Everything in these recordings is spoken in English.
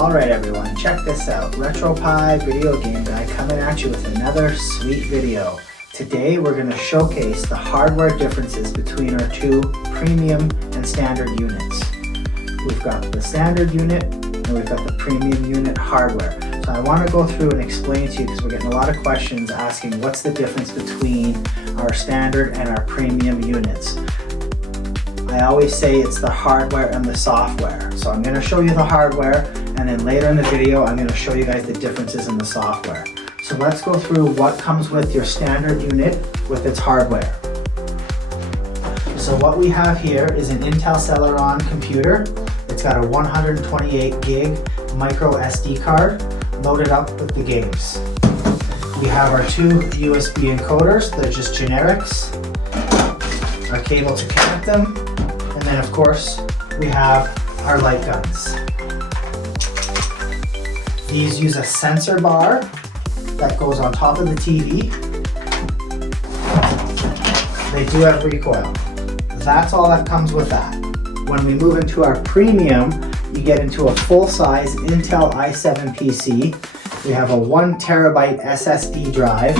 Alright everyone, check this out. Retropie Video Game Guy coming at you with another sweet video. Today we're going to showcase the hardware differences between our two premium and standard units. We've got the standard unit and we've got the premium unit hardware. So I want to go through and explain to you because we're getting a lot of questions asking what's the difference between our standard and our premium units. I always say it's the hardware and the software. So I'm going to show you the hardware, and then later in the video I'm going to show you guys the differences in the software. So let's go through what comes with your standard unit with its hardware. So what we have here is an Intel Celeron computer. It's got a 128 gig micro SD card loaded up with the games. We have our two USB encoders. They're just generics. Our cable to connect them. And then of course we have our light guns. These use a sensor bar that goes on top of the TV. They do have recoil. That's all that comes with that. When we move into our premium, you get into a full-size Intel i7 PC. We have a 1 terabyte SSD drive.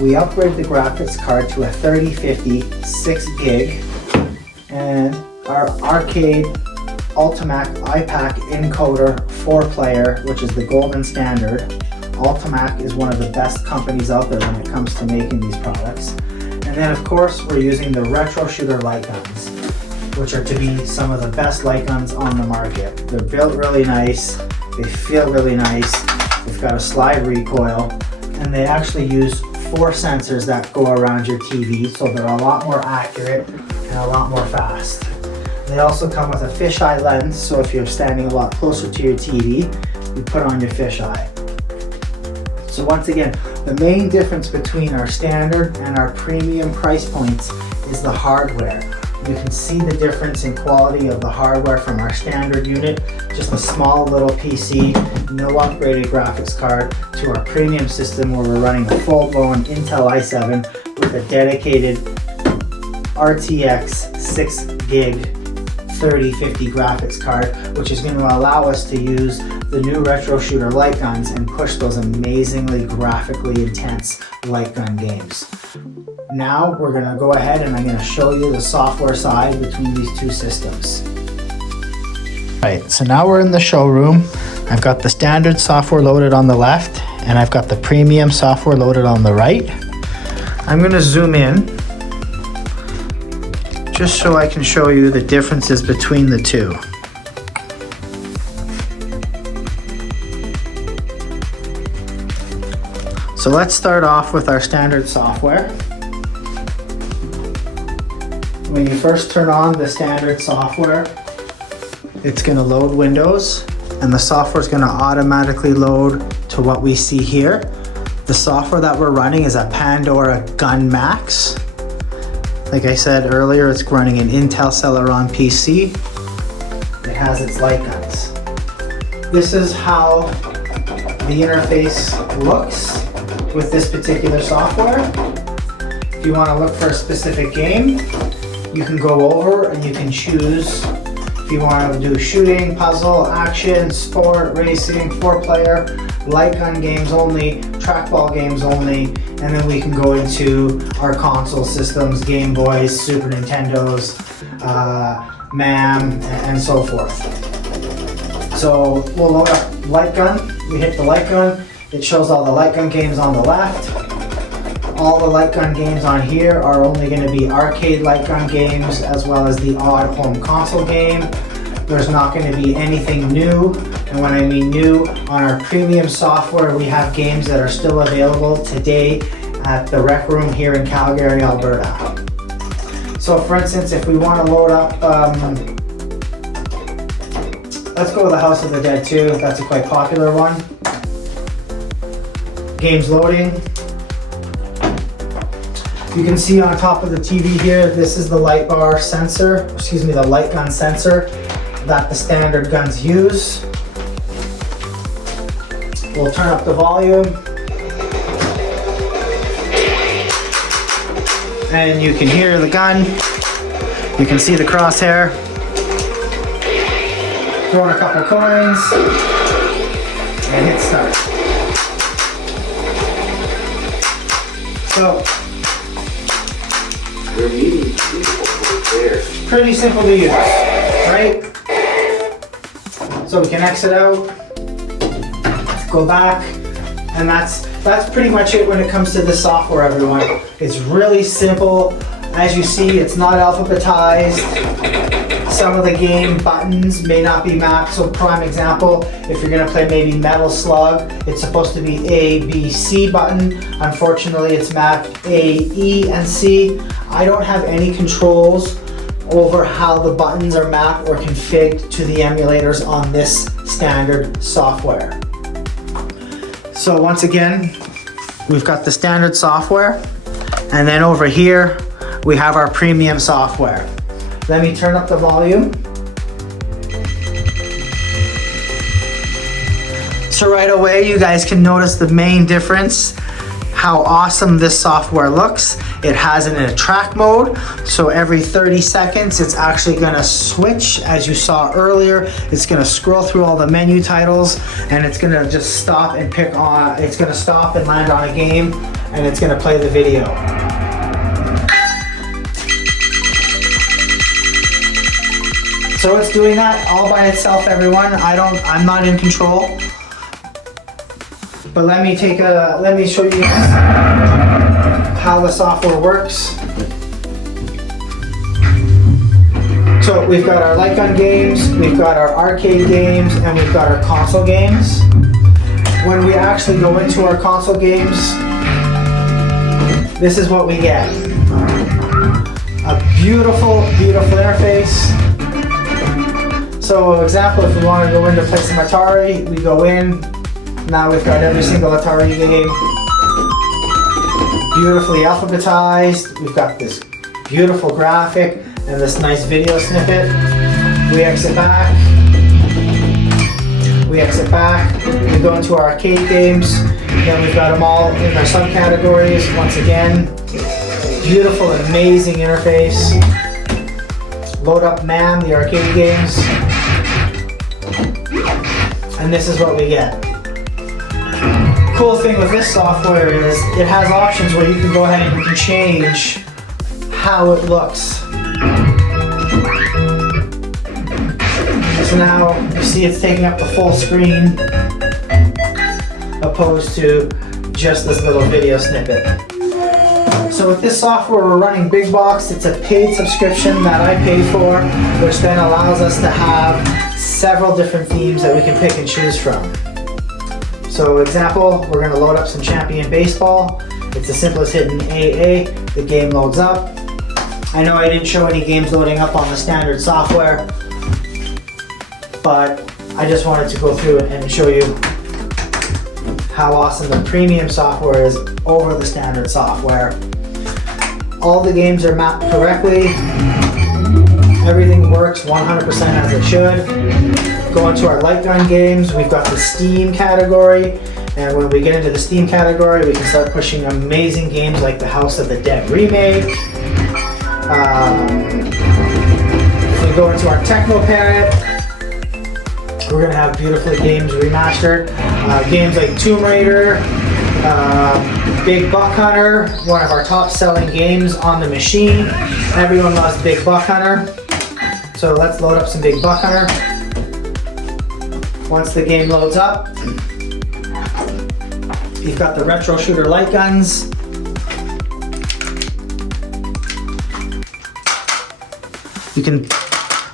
We upgrade the graphics card to a 3050 6 gig. And our arcade Ultimac iPack encoder 4-player, which is the golden standard. Ultimac is one of the best companies out there when it comes to making these products. And then of course we're using the Retro Shooter light guns, which are to be some of the best light guns on the market. They're built really nice, they feel really nice, they've got a slide recoil, and they actually use 4 sensors that go around your TV, so they're a lot more accurate and a lot more fast. They also come with a fisheye lens, so if you're standing a lot closer to your TV, you put on your fisheye. So once again, the main difference between our standard and our premium price points is the hardware. You can see the difference in quality of the hardware from our standard unit, just a small little PC, no upgraded graphics card, to our premium system where we're running a full-blown Intel i7 with a dedicated RTX 6 gig 3050 graphics card, which is going to allow us to use the new Retro Shooter light guns and push those amazingly graphically intense light gun games. Now we're going to go ahead and I'm going to show you the software side between these two systems. Alright, so now we're in the showroom. I've got the standard software loaded on the left and I've got the premium software loaded on the right. I'm going to zoom in just so I can show you the differences between the two. So let's start off with our standard software. When you first turn on the standard software, it's going to load Windows and the software is going to automatically load to what we see here. The software that we're running is a Pandora Gunmax. Like I said earlier, it's running an Intel Celeron PC. It has its light guns. This is how the interface looks with this particular software. If you want to look for a specific game, you can go over and you can choose if you want to do shooting, puzzle, action, sport, racing, 4-player, light gun games only, trackball games only, and then we can go into our console systems, Game Boys, Super Nintendos, MAM, and so forth. So we'll load up light gun, we hit the light gun, it shows all the light gun games on the left. All the light gun games on here are only going to be arcade light gun games as well as the odd home console game. There's not going to be anything new, and when I mean new, on our premium software we have games that are still available today at the Rec Room here in Calgary, Alberta. So for instance, if we want to load up, let's go with the House of the Dead 2, that's a quite popular one. Games loading. You can see on top of the TV here, this is the light bar sensor, excuse me, the light gun sensor that the standard guns use. We'll turn up the volume. And you can hear the gun. You can see the crosshair. Throwing a couple coins. start. So, pretty simple to use, right? So we can exit out, go back, and that's pretty much it when it comes to the software, everyone. It's really simple. As you see, it's not alphabetized. Some of the game buttons may not be mapped. So prime example, if you're gonna play maybe Metal Slug, it's supposed to be A, B, C button. Unfortunately, it's mapped A, E, and C. I don't have any controls over how the buttons are mapped or configured to the emulators on this standard software. So once again, we've got the standard software, and then over here, we have our premium software. Let me turn up the volume. So right away, you guys can notice the main difference, how awesome this software looks. It has it in a track mode, so every 30 seconds, it's actually gonna switch. As you saw earlier, it's gonna scroll through all the menu titles, and it's gonna just stop and pick on, it's gonna stop and land on a game, and it's gonna play the video. So it's doing that all by itself, everyone. I'm not in control. But let me show you guys how the software works. So we've got our light gun games, we've got our arcade games, and we've got our console games. When we actually go into our console games, this is what we get. A beautiful, beautiful interface. So example, if we want to go in to play some Atari, we go in. Now we've got every single Atari game beautifully alphabetized. We've got this beautiful graphic and this nice video snippet. We exit back. We go into our arcade games. Then we've got them all in our subcategories. Once again, beautiful, amazing interface. Load up MAM, the arcade games. And this is what we get. Cool thing with this software is it has options where you can go ahead and you can change how it looks. So now you see it's taking up the full screen opposed to just this little video snippet. So with this software, we're running Big Box. It's a paid subscription that I pay for, which then allows us to have several different themes that we can pick and choose from. So example, we're gonna load up some Champion Baseball. It's as simple as hitting AA, the game loads up. I know I didn't show any games loading up on the standard software, but I just wanted to go through and show you how awesome the premium software is over the standard software. All the games are mapped correctly. Everything works 100% as it should. Go into our light gun games, we've got the Steam category, and when we get into the Steam category, we can start pushing amazing games like the House of the Dead remake. If we go into our Techno Parrot, we're gonna have beautiful games remastered. Games like Tomb Raider, Big Buck Hunter, one of our top selling games on the machine. Everyone loves Big Buck Hunter. So let's load up some Big Buck Hunter. Once the game loads up, you've got the retro shooter light guns. You can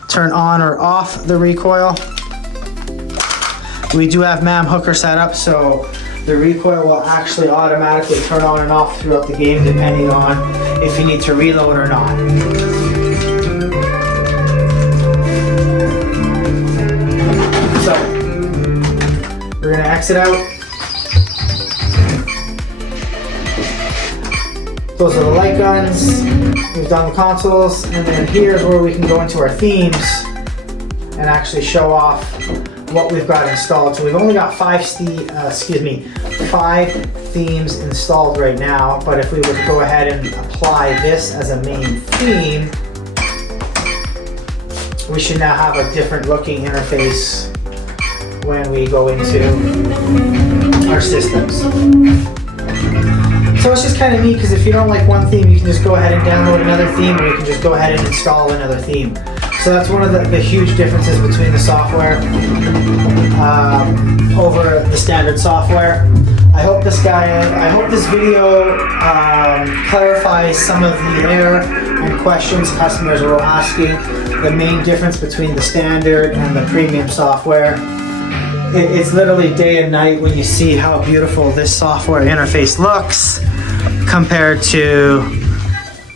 turn on or off the recoil. We do have MAM hooker set up, so the recoil will actually automatically turn on and off throughout the game depending on if you need to reload or not. So, we're gonna exit out. Those are the light guns. We've done the consoles, and then here's where we can go into our themes and actually show off what we've got installed. So we've only got 5 themes installed right now, but if we were to go ahead and apply this as a main theme, we should now have a different looking interface when we go into our systems. So it's just kind of neat because if you don't like one theme, you can just go ahead and download another theme, or you can just go ahead and install another theme. So that's one of the huge differences between the software over the standard software. I hope this video clarifies some of the error and questions customers were asking, the main difference between the standard and the premium software. It's literally day and night when you see how beautiful this software interface looks compared to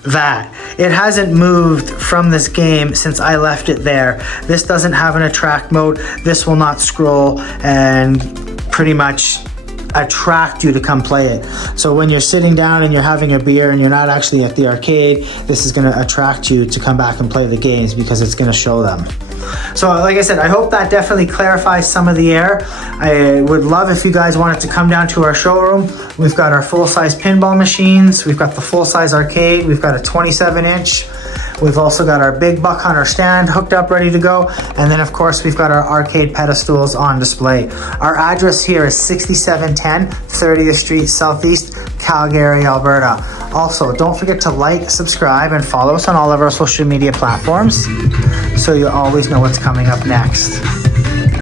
that. It hasn't moved from this game since I left it there. This doesn't have an attract mode. This will not scroll and pretty much attract you to come play it. So when you're sitting down and you're having a beer and you're not actually at the arcade, this is going to attract you to come back and play the games because it's going to show them. So like I said, I hope that definitely clarifies some of the error. I would love if you guys wanted to come down to our showroom. We've got our full-size pinball machines. We've got the full-size arcade. We've got a 27-inch. We've also got our big Buck Hunter stand hooked up, ready to go. And then of course, we've got our arcade pedestals on display. Our address here is 6710 30th Street Southeast, Calgary, Alberta. Also, don't forget to like, subscribe, and follow us on all of our social media platforms so you always know what's coming up next.